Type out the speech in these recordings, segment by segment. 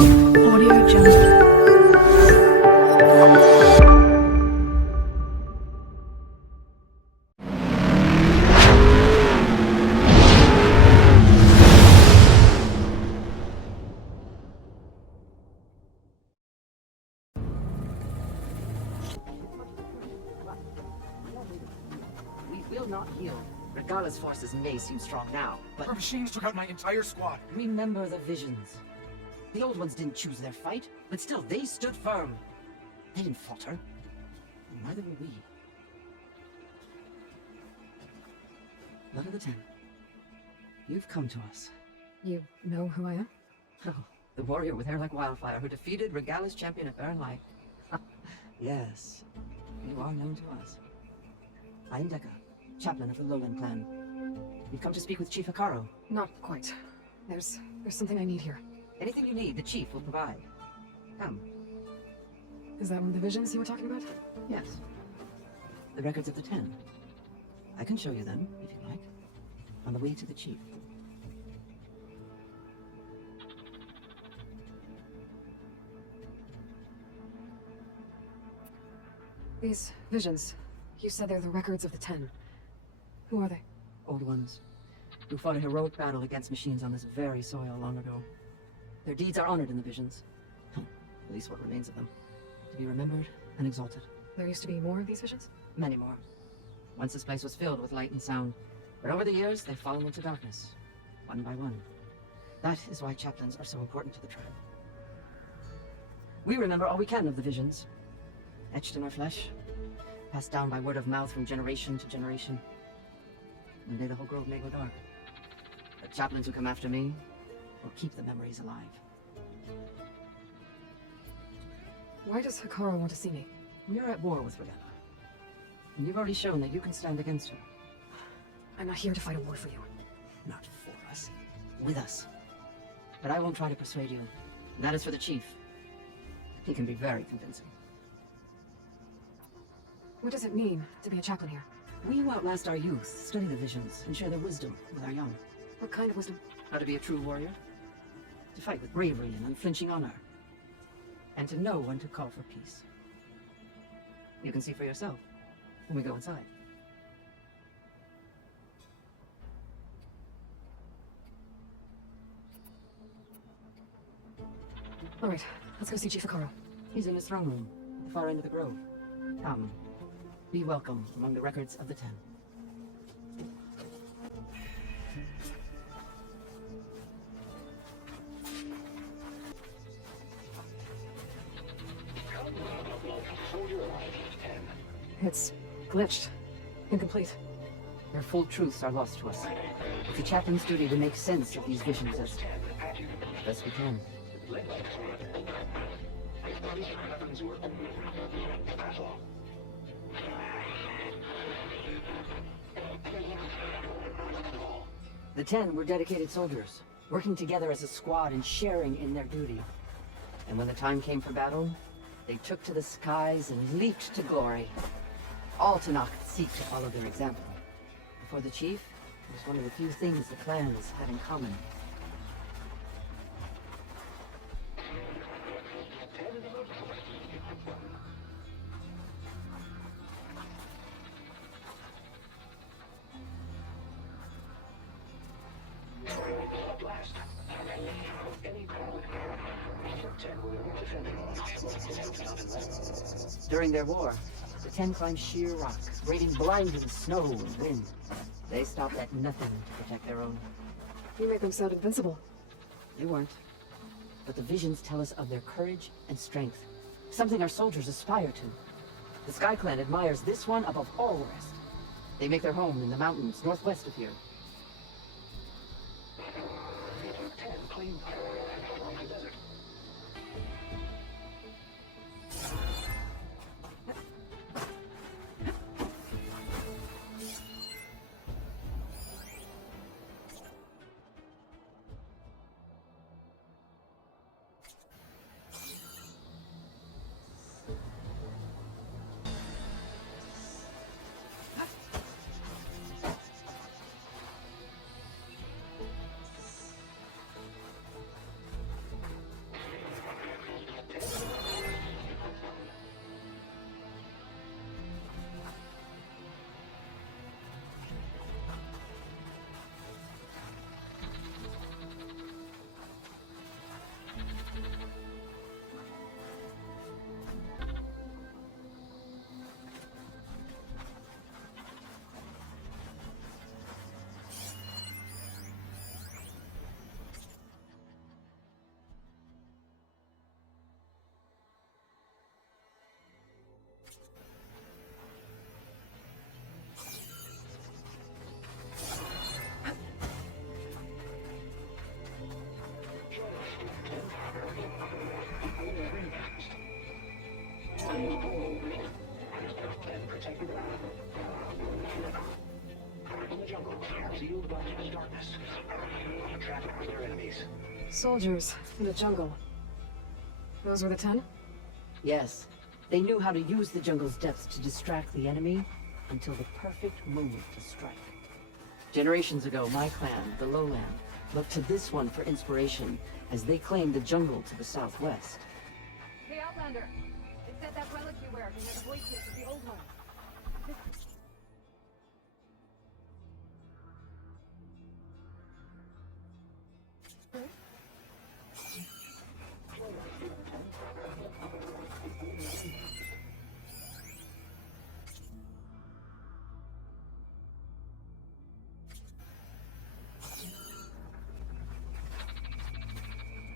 Audio Jungle. We will not yield. Regala's forces may seem strong now, but Our machines took out my entire squad. remember the visions. The old ones didn't choose their fight, but still they stood firm. They didn't falter. Neither will we. Blood of the Ten. You've come to us. You know who I am? Oh, the warrior with hair like wildfire who defeated Regala's champion at Barren Light. Yes, you are known to us. I am Deca, chaplain of the Lowland clan. We've come to speak with Chief Hikaru. Not quite. There's something I need here. Anything you need, the chief will provide. Come. Is that one of the visions you were talking about? Yes. The records of the Ten. I can show you them, if you like. On the way to the chief. These visions, you said they're the records of the Ten. Who are they? Old ones, who fought a heroic battle against machines on this very soil long ago. Their deeds are honored in the visions. At least what remains of them. To be remembered and exalted. There used to be more of these visions? Many more. Once this place was filled with light and sound, but over the years they've fallen into darkness, one by one. That is why chaplains are so important to the tribe. We remember all we can of the visions, etched in our flesh, passed down by word of mouth from generation to generation. One day the whole grove may go dark. The chaplains who come after me will keep the memories alive. Why does Hikaru want to see me? We're at war with Regala, and you've already shown that you can stand against her. I'm not here to fight a war for you. Not for us, with us. But I won't try to persuade you. That is for the chief. He can be very convincing. What does it mean to be a chaplain here? We who outlast our youth study the visions and share their wisdom with our young. What kind of wisdom? How to be a true warrior, to fight with bravery and unflinching honor, and to know when to call for peace. You can see for yourself when we go inside. All right, let's go see Chief Hikaru. He's in his throne room, at the far end of the grove. Come, be welcome among the records of the Ten. It's glitched. Incomplete. Their full truths are lost to us. It's the chaplain's duty to make sense of these visions as best we can. The Ten were dedicated soldiers, working together as a squad and sharing in their duty. And when the time came for battle, they took to the skies and leaped to glory. All Tanakh seek to follow their example. For the chief, it was one of the few things the clans had in common. During their war, the Ten climbed sheer rock, braving blinding snow and wind. They stopped at nothing to protect their own. You make them sound invincible. They weren't. But the visions tell us of their courage and strength, something our soldiers aspire to. The Sky Clan admires this one above all the rest. They make their home in the mountains northwest of here. base. Soldiers in a jungle. Those were the 10? Yes, they knew how to use the jungle's depths to distract the enemy until the perfect moment to strike. Generations ago, my clan, the Lowland, looked to this one for inspiration as they claimed the jungle to the southwest. Hey, Outlander! It said that relic you wear can hear the voices of the old ones.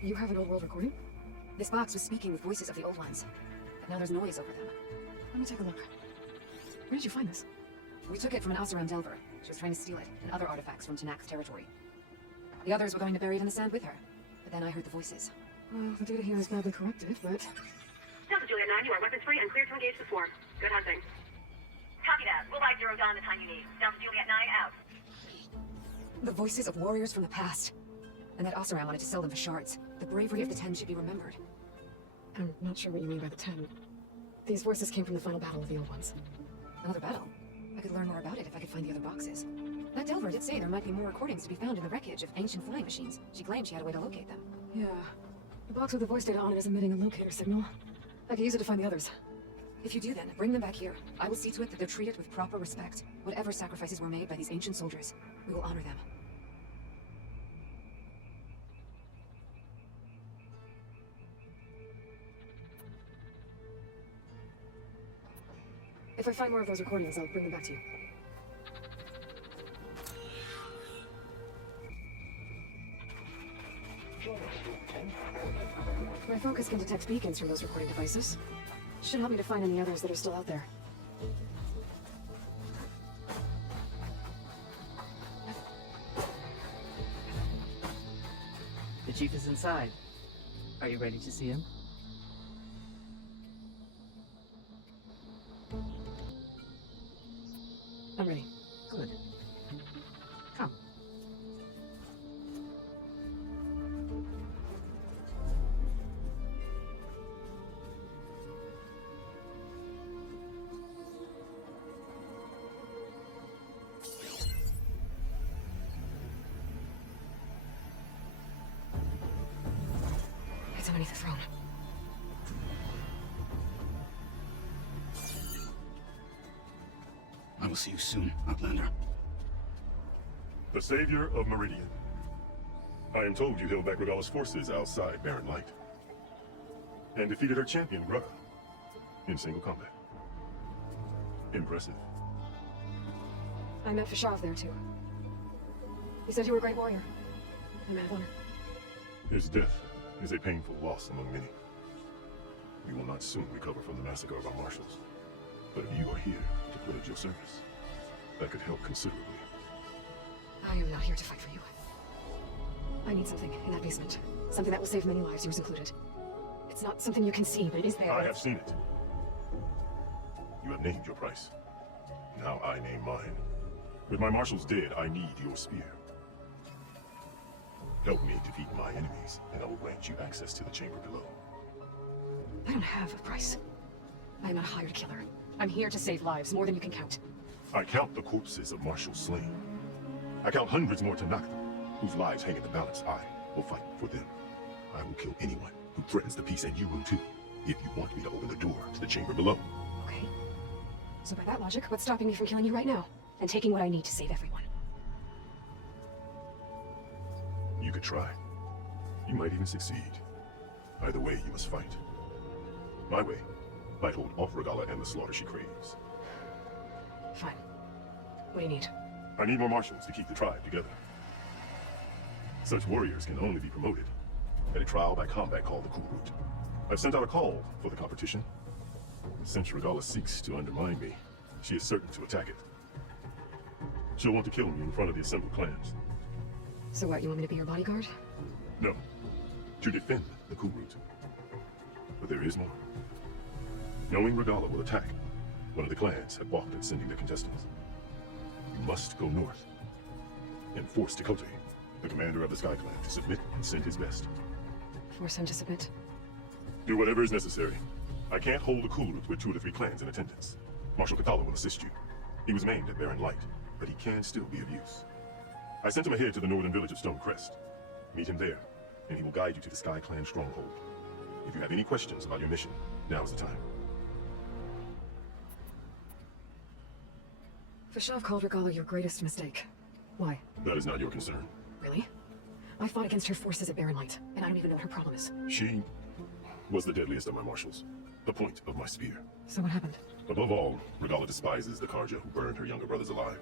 You have an old world recording? This box was speaking with voices of the old ones, but now there's noise over them. Let me take a look. Where did you find this? We took it from an Oseram Delver. She was trying to steal it, and other artifacts from Tanak's territory. The others were going to bury it in the sand with her, but then I heard the voices. Well, the data here is badly corrupted, but... Delta Juliet 9, you are weapons free and cleared to engage the swarm. Good hunting. Copy that. We'll ride Zero Dawn the time you need. Delta Juliet 9 out. The voices of warriors from the past. And that Oseram wanted to sell them for shards. The bravery of the 10 should be remembered. I'm not sure what you mean by the 10. These voices came from the final battle of the Old Ones. Another battle? I could learn more about it if I could find the other boxes. That Delver did say there might be more recordings to be found in the wreckage of ancient flying machines. She claimed she had a way to locate them. Yeah. The box with the voice data on it is emitting a locator signal. I could use it to find the others. If you do then, bring them back here. I will see to it that they're treated with proper respect. Whatever sacrifices were made by these ancient soldiers, we will honor them. If I find more of those recordings, I'll bring them back to you. My focus can detect beacons from those recording devices. Should help me to find any others that are still out there. The chief is inside. Are you ready to see him? I'm ready. Good. Come. It's underneath the throne. I will see you soon, Outlander. The savior of Meridian. I am told you held back Regalla's forces outside Barren Light. And defeated her champion, Grutta, in single combat. Impressive. I met Fashav there too. He said you were a great warrior. A man of honor. His death is a painful loss among many. We will not soon recover from the massacre of our marshals. But if you are here to pledge your service, that could help considerably. I am not here to fight for you. I need something in that basement. Something that will save many lives, yours included. It's not something you can see, but it is there. I have seen it. You have named your price. Now I name mine. With my marshals dead, I need your spear. Help me defeat my enemies, and I will grant you access to the chamber below. I don't have a price. I am not a hired killer. I'm here to save lives, more than you can count. I count the corpses of marshals slain. I count hundreds more to knock them, whose lives hang in the balance. I will fight for them. I will kill anyone who threatens the peace, and you will too, if you want me to open the door to the chamber below. Okay. So by that logic, what's stopping me from killing you right now? And taking what I need to save everyone? You could try. You might even succeed. Either way, you must fight. My way might hold off Regalla and the slaughter she craves. Fine. What do you need? I need more marshals to keep the tribe together. Such warriors can only be promoted at a trial by combat called the Coup Route. I've sent out a call for the competition. Since Regalla seeks to undermine me, she is certain to attack it. She'll want to kill me in front of the assembled clans. So what, you want me to be your bodyguard? No, to defend the Coup Route. But there is more. Knowing Regalla will attack, one of the clans had balked at sending their contestants. You must go north and force Tekote the commander of the Sky Clan, to submit and send his best. Force him to submit. Do whatever is necessary. I can't hold a Kulrut with 2 of the 3 clans in attendance. Marshal Katala will assist you. He was maimed at Barren Light, but he can still be of use. I sent him ahead to the northern village of Stone Crest. Meet him there, and he will guide you to the Sky Clan stronghold. If you have any questions about your mission, now is the time. Vashav called Regala your greatest mistake. Why? That is not your concern. Really? I fought against her forces at Barren Light, and I don't even know what her problem is. She was the deadliest of my marshals, the point of my spear. So what happened? Above all, Regala despises the Karja who burned her younger brothers alive.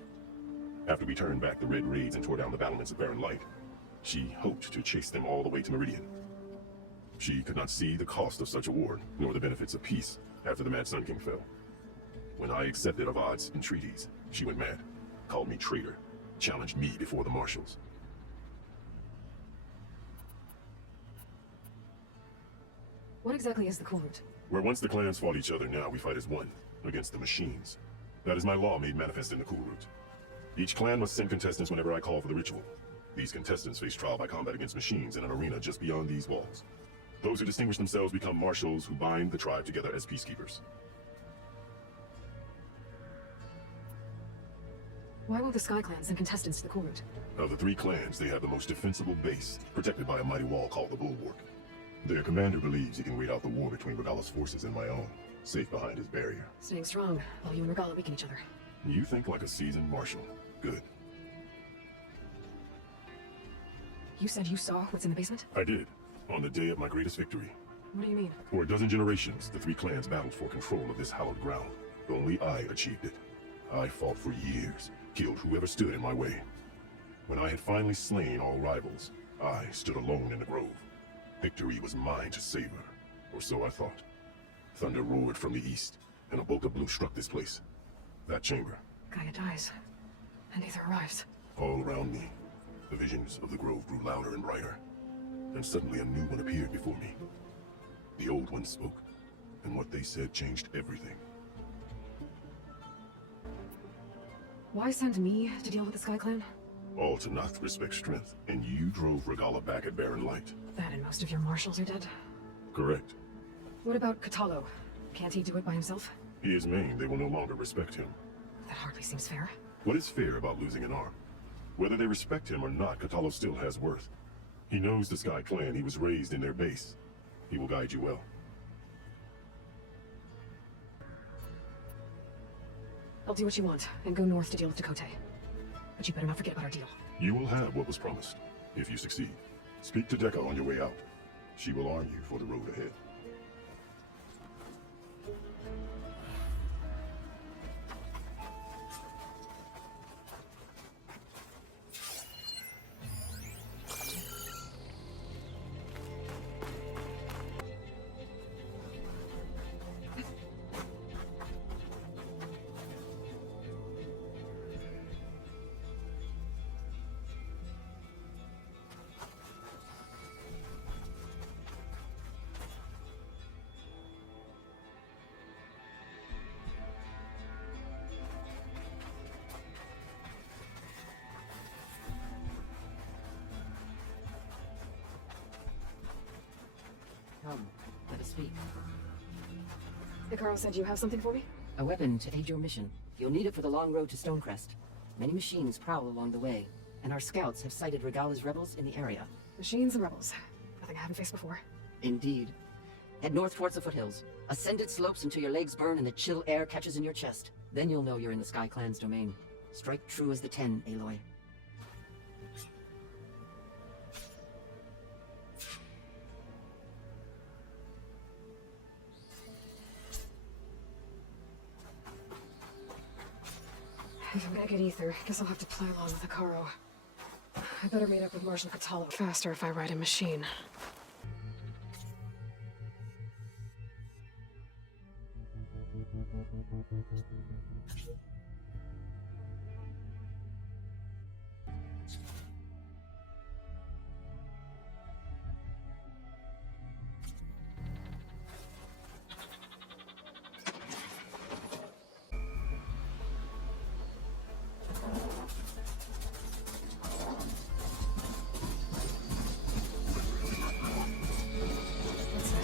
After we turned back the Red Raids and tore down the battlements of Barren Light, she hoped to chase them all the way to Meridian. She could not see the cost of such a war, nor the benefits of peace after the Mad Sun King fell. When I accepted Avad's entreaties, she went mad, called me traitor, challenged me before the marshals. What exactly is the Kulrut? Where once the clans fought each other, now we fight as one, against the machines. That is my law made manifest in the Kulrut. Each clan must send contestants whenever I call for the ritual. These contestants face trial by combat against machines in an arena just beyond these walls. Those who distinguish themselves become marshals who bind the tribe together as peacekeepers. Why will the Sky Clan send contestants to the Kulrut? Of the 3 clans, they have the most defensible base, protected by a mighty wall called the Bulwark. Their commander believes he can wait out the war between Regala's forces and my own, safe behind his barrier. Staying strong, while you and Regala weaken each other. You think like a seasoned marshal. Good. You said you saw what's in the basement? I did, on the day of my greatest victory. What do you mean? For a dozen generations, the 3 clans battled for control of this hallowed ground. Only I achieved it. I fought for years, killed whoever stood in my way. When I had finally slain all rivals, I stood alone in the grove. Victory was mine to savor, or so I thought. Thunder roared from the east, and a bolt of blue struck this place. That chamber. Gaia dies, and Aether arrives. All around me, the visions of the grove grew louder and brighter. And suddenly a new one appeared before me. The old one spoke, and what they said changed everything. Why send me to deal with the Sky Clan? All to Nath respects strength, and you drove Regala back at Barren Light. That and most of your marshals are dead. Correct. What about Katalo? Can't he do it by himself? He is Maine, they will no longer respect him. That hardly seems fair. What is fair about losing an arm? Whether they respect him or not, Katalo still has worth. He knows the Sky Clan, he was raised in their base. He will guide you well. I'll do what you want, and go north to deal with Dakota. But you better not forget about our deal. You will have what was promised, if you succeed. Speak to Dekka on your way out. She will arm you for the road ahead. Come, let us speak. Icaro said you have something for me? A weapon to aid your mission. You'll need it for the long road to Stonecrest. Many machines prowl along the way, and our scouts have sighted Regala's rebels in the area. Machines and rebels. Nothing I haven't faced before. Indeed. Head north towards the foothills. Ascend its slopes until your legs burn and the chill air catches in your chest. Then you'll know you're in the Sky Clan's domain. Strike true as the 10, Aloy. If I'm gonna get Ether, guess I'll have to play along with Icaro. I better meet up with Marshal Katalo. Faster if I ride a machine.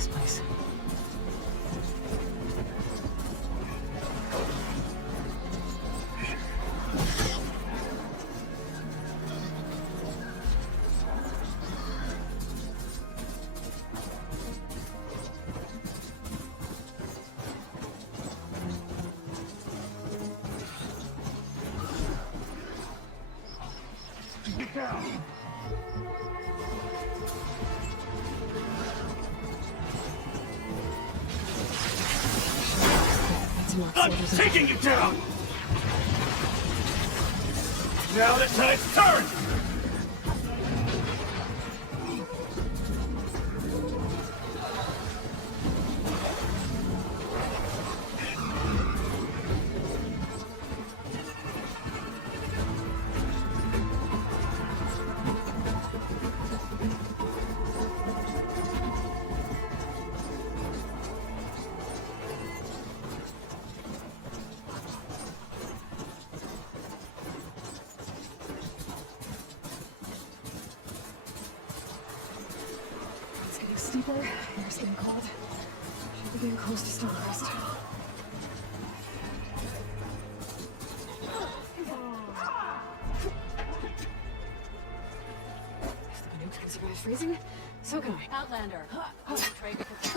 this place? I'm taking you down! Now the tide's turned! It's getting steeper, air's getting cold. Should be getting close to Stonecrest. If the Banuk can survive freezing, so can I. Outlander. Trade with the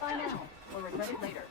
By now. We'll regret it later.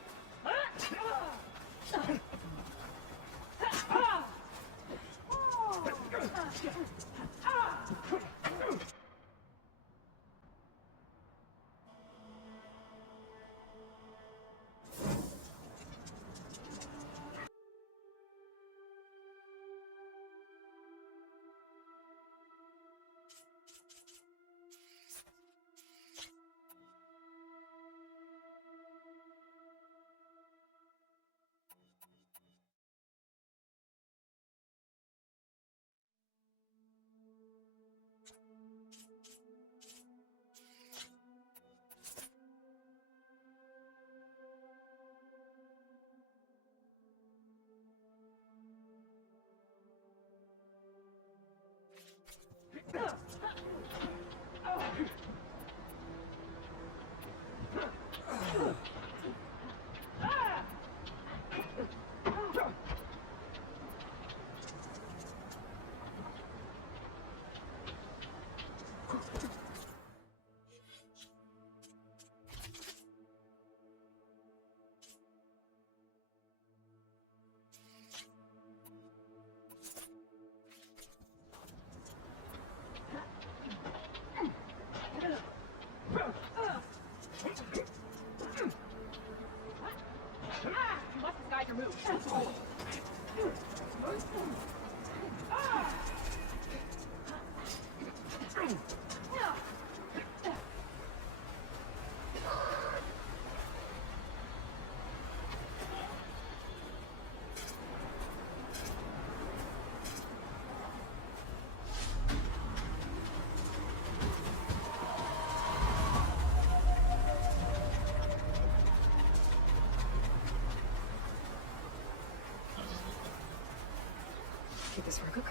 Keep this for a cook.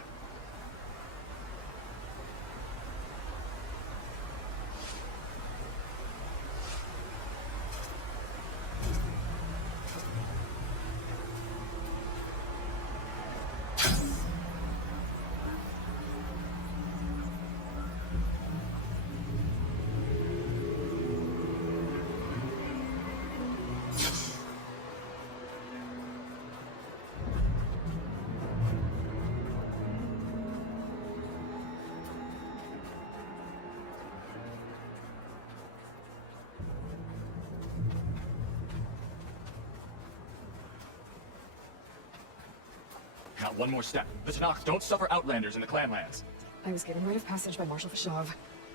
Now, one more step. The Tanakh don't suffer outlanders in the clanlands. I was given rite of passage by Marshal Fashov.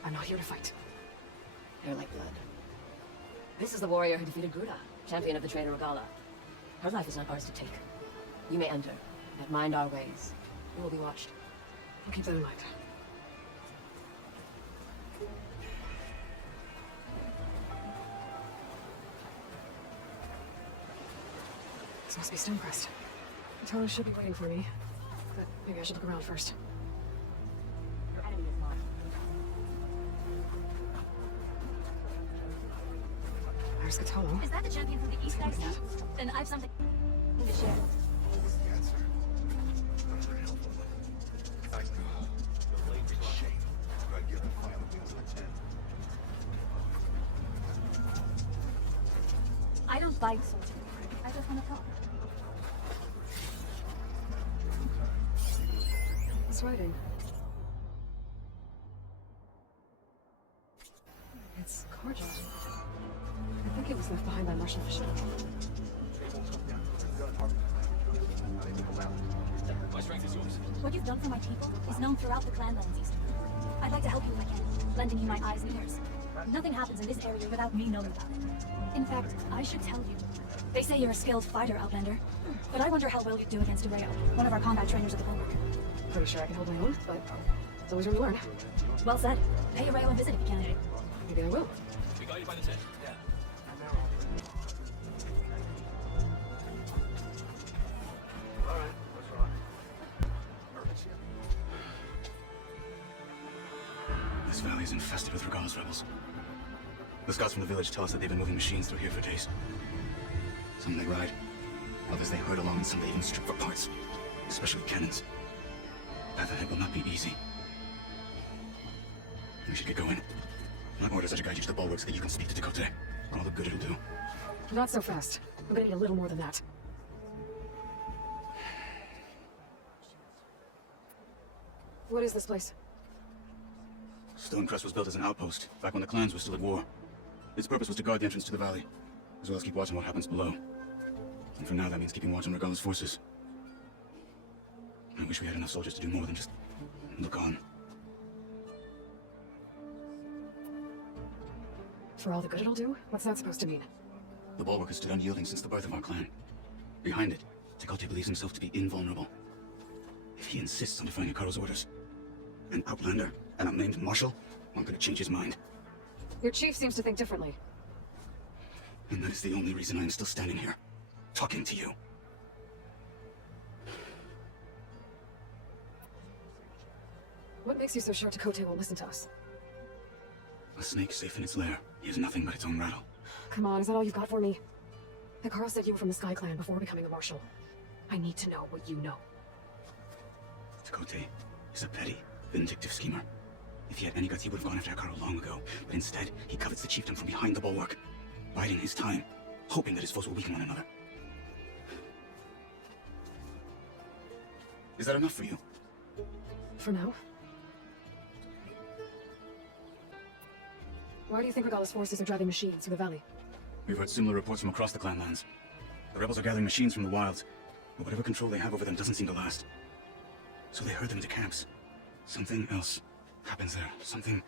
I'm not here to fight. Hair like blood. This is the warrior who defeated Gruda, champion of the Trader Regala. Her life is not ours to take. You may enter, but mind our ways. You will be watched. I'll keep that in mind. This must be Stonecrest. Katana should be waiting for me, but maybe I should look around first. Your enemy is lost. There's Katana. Is that the champion from the East guys? Then I've something to share. I don't buy the soldier. I just want to talk. It's writing. It's cordial. I think it was left behind by Marshal Fisher. My strength is yours. What you've done for my people is known throughout the clanlands, Easter. I'd like to help you if I can, lending you my eyes and ears. Nothing happens in this area without me knowing about it. In fact, I should tell you. They say you're a skilled fighter, Outlander. But I wonder how well you'd do against Areo, one of our combat trainers at the Bulwark. Pretty sure I can hold my own, but it's always room to learn. Well said. Pay Areo a visit if you can. Maybe I will. We got you by the tent. Yeah. This valley is infested with Regala's rebels. The scouts from the village tell us that they've been moving machines through here for days. Some they ride, others they herd along, and some they even strip for parts, especially cannons. The path ahead will not be easy. We should get going. My orders are to guide you to the bulwark so that you can speak to Dakota, for all the good it'll do. Not so fast. I'm gonna need a little more than that. What is this place? Stonecrest was built as an outpost, back when the clans were still at war. Its purpose was to guard the entrance to the valley, as well as keep watch on what happens below. And for now, that means keeping watch on Regala's forces. I wish we had enough soldiers to do more than just look on. For all the good it'll do? What's that supposed to mean? The bulwark has stood unyielding since the birth of our clan. Behind it, Tekote believes himself to be invulnerable. If he insists on defying Hikaru's orders, an outlander, an unnamed marshal, aren't gonna change his mind. Your chief seems to think differently. And that is the only reason I am still standing here, talking to you. What makes you so sure Tekote won't listen to us? A snake safe in its lair. He has nothing but its own rattle. Come on, is that all you've got for me? Hikaru said you were from the Sky Clan before becoming a marshal. I need to know what you know. Tekote is a petty, vindictive schemer. If he had any guts, he would have gone after Hikaru long ago. But instead, he covets the chiefdom from behind the bulwark, biding his time, hoping that his foes will weaken one another. Is that enough for you? For now. Why do you think Regala's forces are driving machines through the valley? We've heard similar reports from across the clanlands. The rebels are gathering machines from the wilds, but whatever control they have over them doesn't seem to last. So they herd them into camps. Something else happens there. Something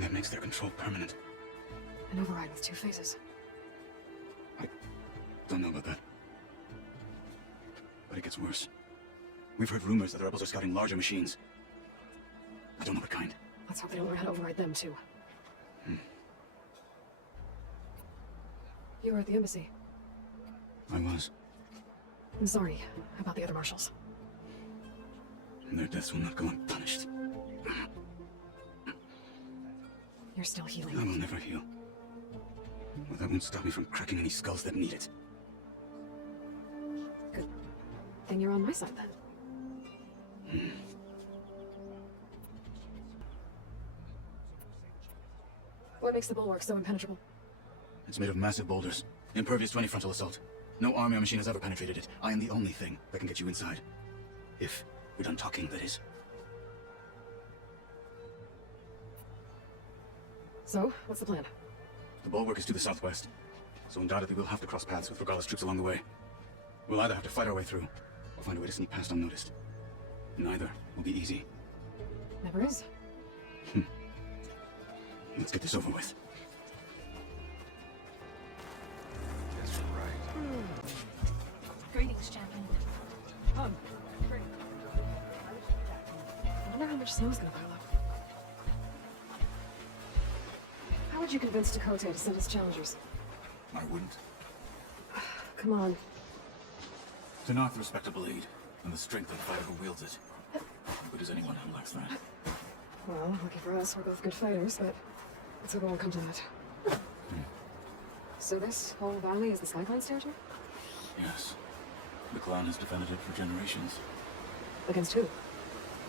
that makes their control permanent. An override with 2 phases. I don't know about that. But it gets worse. We've heard rumors that the rebels are scouting larger machines. I don't know what kind. Let's hope they don't learn how to override them, too. You were at the embassy. I was. I'm sorry about the other marshals. And their deaths will not go unpunished. You're still healing. I will never heal. But that won't stop me from cracking any skulls that need it. Good thing you're on my side, then. What makes the bulwark so impenetrable? It's made of massive boulders, impervious to any frontal assault. No army or machine has ever penetrated it. I am the only thing that can get you inside. If we're done talking, that is. So, what's the plan? The bulwark is to the southwest, so undoubtedly we'll have to cross paths with Regala's troops along the way. We'll either have to fight our way through, or find a way to sneak past unnoticed. Neither will be easy. Never is. Let's get this over with. Greetings, champion. I wonder how much snow's gonna pile up. How would you convince Dakota to send us challengers? I wouldn't. Come on. To knock the respectable aid, and the strength of the fighter who wields it. Good as anyone who lacks that. Well, lucky for us, we're both good fighters, but let's hope it won't come to that. So this whole valley is the Skyclan's territory? Yes. The clan has defended it for generations. Against who?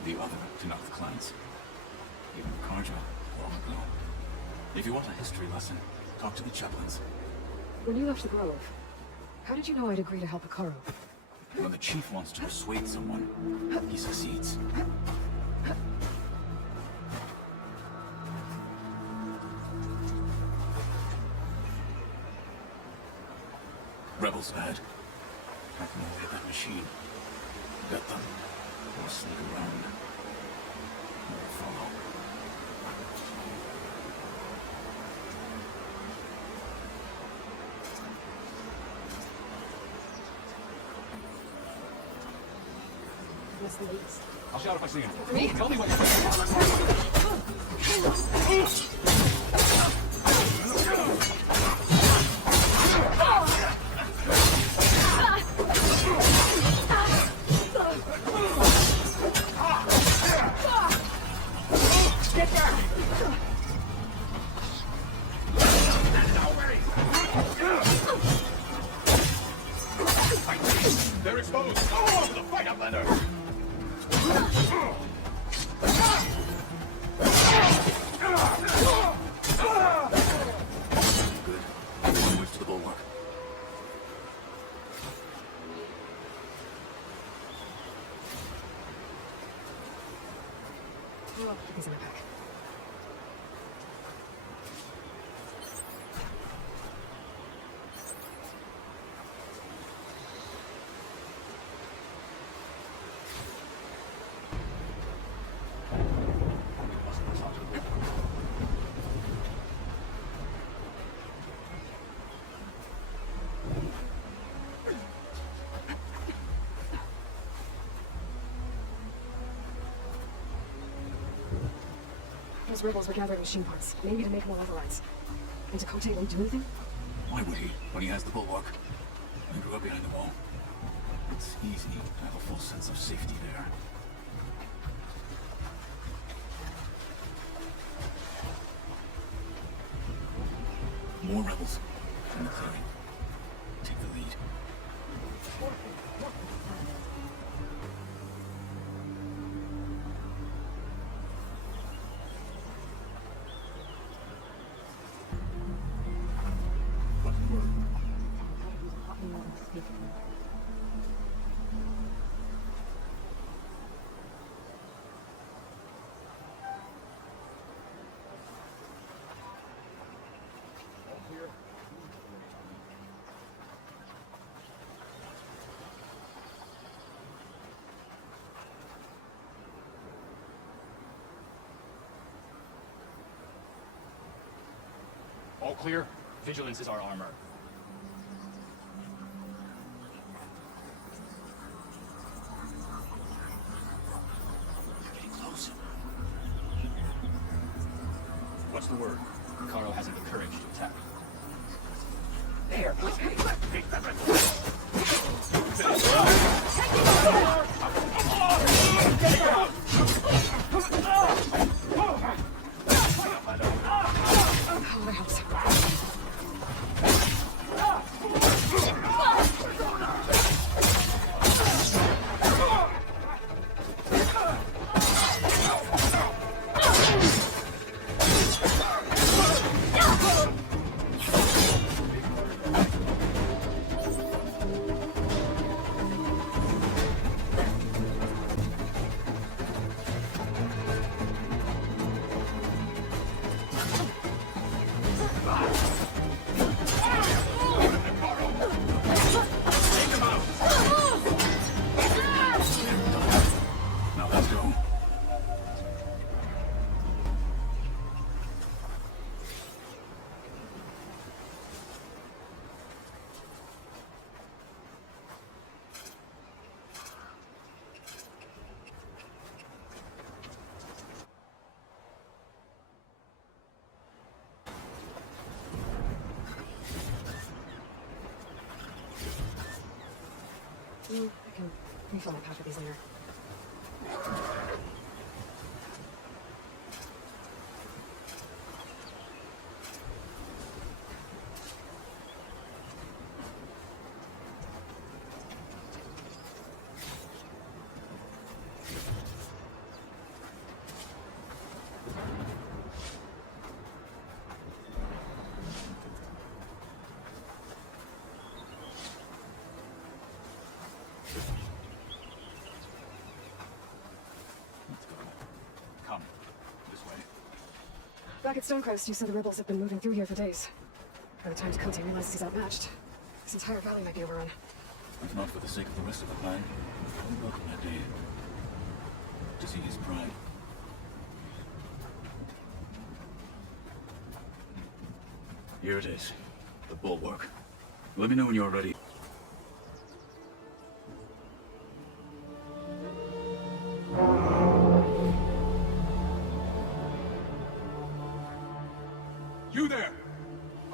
The other Tanakh clans. Even Karja, long ago. If you want a history lesson, talk to the chaplains. When you left the Grove, how did you know I'd agree to help Akaro? When the chief wants to persuade someone, he succeeds. Rebels ahead. Have no way that machine. Get them, or sneak around. Never follow. What's the least? I'll shout if I see him. Me? Tell me what They're exposed! Go on to the fight, Outlander! Good. Everyone moves to the bulwark. Oh, he's in my pack. Those rebels were gathering machine parts, maybe to make more overrides. And Dakota won't do anything? Why would he, when he has the bulwark? I grew up behind the wall. It's easy to have a full sense of safety there. More rebels in the clearing. Take the lead. All clear. Vigilance is our armor. They're getting close. What's the word? Karo hasn't the courage to attack. Oh, that helps. I can refill my pouch with these later. Come. This way. Back at Stonecrest, you said the rebels have been moving through here for days. By the time Dakota realizes he's outmatched, this entire valley might be overrun. If not for the sake of the rest of the clan, I'll welcome that day. To see his pride. Here it is. The bulwark. Let me know when you're ready. You there!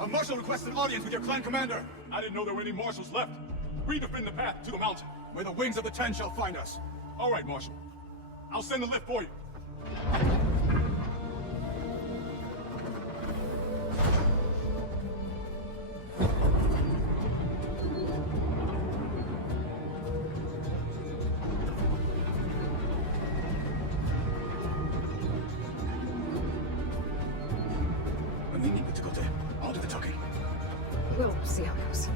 A marshal requests an audience with your clan commander! I didn't know there were any marshals left. We defend the path to the mountain, where the wings of the Ten shall find us. All right, Marshal. I'll send the lift for you. When we meet with Dakota, I'll do the talking. We'll see how it goes.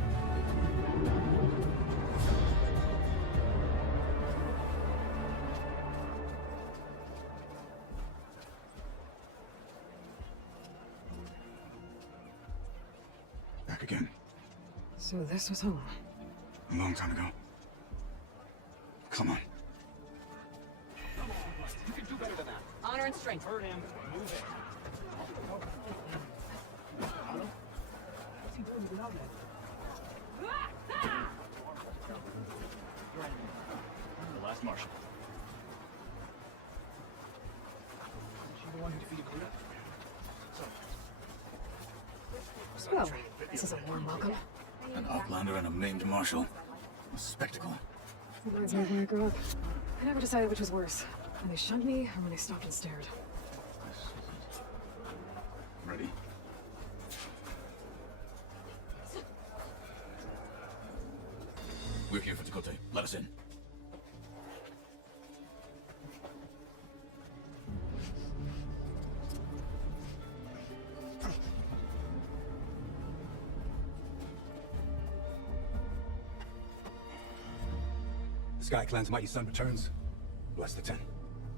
Back again. So this was home. A long time ago. Come on. You can do better than that. Honor and strength. Hurt him. Move it. What's he doing with without that? The last marshal. She the one who defeated Clea? Well, this is a warm welcome. An outlander and a maimed marshal. A spectacle. Reminds me of where I grew up. I never decided which was worse. When they shunned me, or when they stopped and stared. Ready? We're here for Dakota. Let us in. Sky Clan's mighty son returns. Bless the Ten.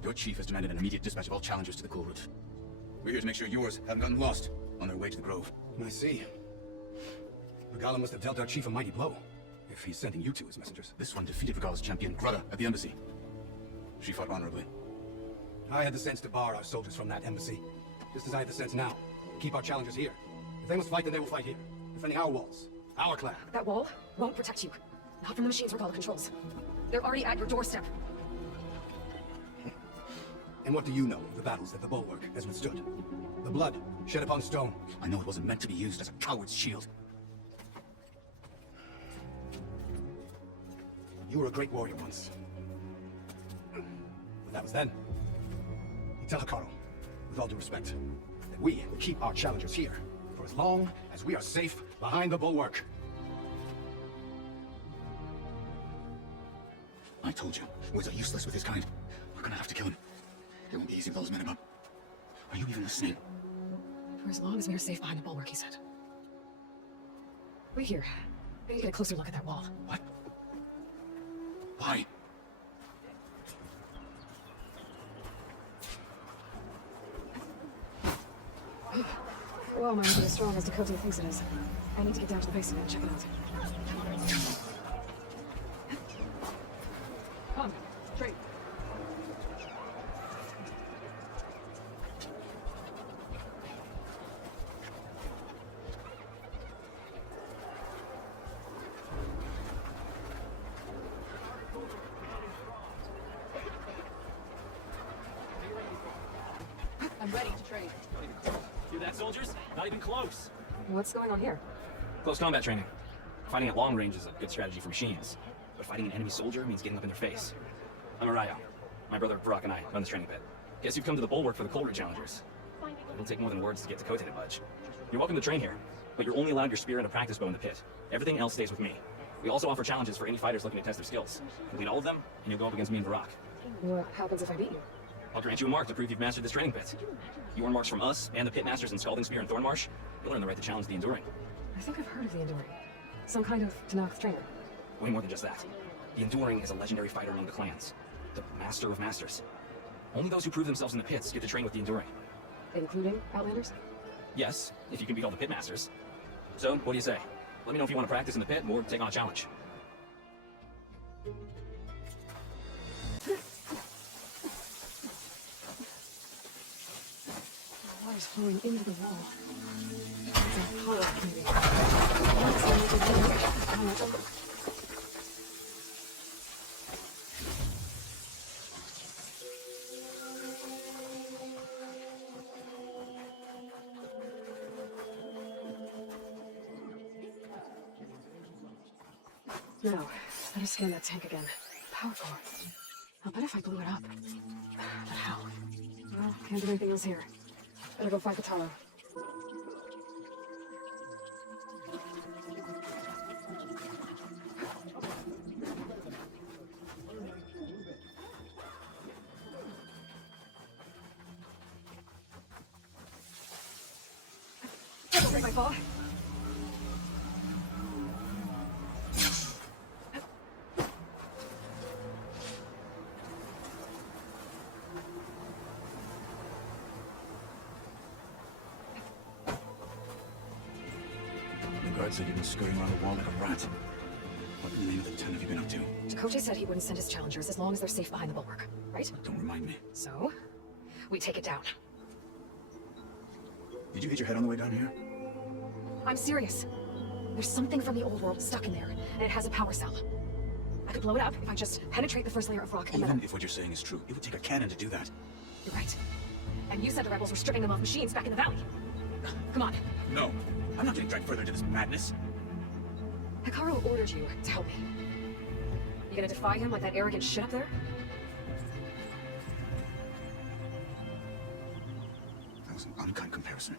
Your chief has demanded an immediate dispatch of all challengers to the cool route. We're here to make sure yours haven't gotten lost on their way to the grove. I see. Regala must have dealt our chief a mighty blow, if he's sending you two as messengers. This one defeated Regala's champion, Greta, at the embassy. She fought honorably. I had the sense to bar our soldiers from that embassy, just as I have the sense now. Keep our challengers here. If they must fight, then they will fight here, defending our walls, our clan. That wall won't protect you. Not from the machines Regala controls. They're already at your doorstep. And what do you know of the battles that the bulwark has withstood? The blood shed upon stone. I know it wasn't meant to be used as a coward's shield. You were a great warrior once. But that was then. Tell Hikaru, with all due respect, that we will keep our challengers here for as long as we are safe behind the bulwark. I told you, words are useless with his kind. We're gonna have to kill him. It won't be easy with all his men about. Are you even listening? For as long as we are safe behind the bulwark, he said. Wait here. I need to get a closer look at that wall. What? Why? The wall might not be as strong as Dakota thinks it is. I need to get down to the base of it and check it out. Come, trade. I'm ready to trade. Hear that, soldiers? Not even close. What's going on here? Close combat training. Fighting at long range is a good strategy for machines. but fighting an enemy soldier means getting up in their face. I'm Arayo. My brother Brock and I run this training pit. Guess you've come to the bulwark for the Cold Root Challengers. It'll take more than words to get Dakota to budge. You're welcome to train here, but you're only allowed your spear and a practice bow in the pit. Everything else stays with me. We also offer challenges for any fighters looking to test their skills. Complete all of them, and you'll go up against me and Brock. What happens if I beat you? I'll grant you a mark to prove you've mastered this training pit. You earn marks from us and the pit masters in Scalding Spear and Thornmarsh. You'll earn the right to challenge the Enduring. I think I've heard of the Enduring. Some kind of Tanakh trainer. Way more than just that. The Enduring is a legendary fighter among the clans. The master of masters. Only those who prove themselves in the pits get to train with the Enduring. Including Outlanders? Yes, if you can beat all the pit masters. So, what do you say? Let me know if you want to practice in the pit or take on a challenge. Water's flowing into the wall. It's a hollow community. Now, let us scan that tank again. Power core. I'll bet if I blew it up. But how? Well, can't do anything else here. Better go fight the Taro. Don't break my fall. The guard said you've been scurrying around the wall like a rat. What in the name of the 10 have you been up to? Dakota said he wouldn't send his challengers as long as they're safe behind the bulwark, right? Don't remind me. So, we take it down. Did you hit your head on the way down here? I'm serious. There's something from the old world stuck in there, and it has a power cell. I could blow it up if I just penetrate the first layer of rock and Even then... if what you're saying is true, it would take a cannon to do that. You're right. And you said the rebels were stripping them of machines back in the valley. Come on. No. I'm not getting dragged further into this madness. Hikaru ordered you to help me. You gonna defy him like that arrogant shit up there? That was an unkind comparison.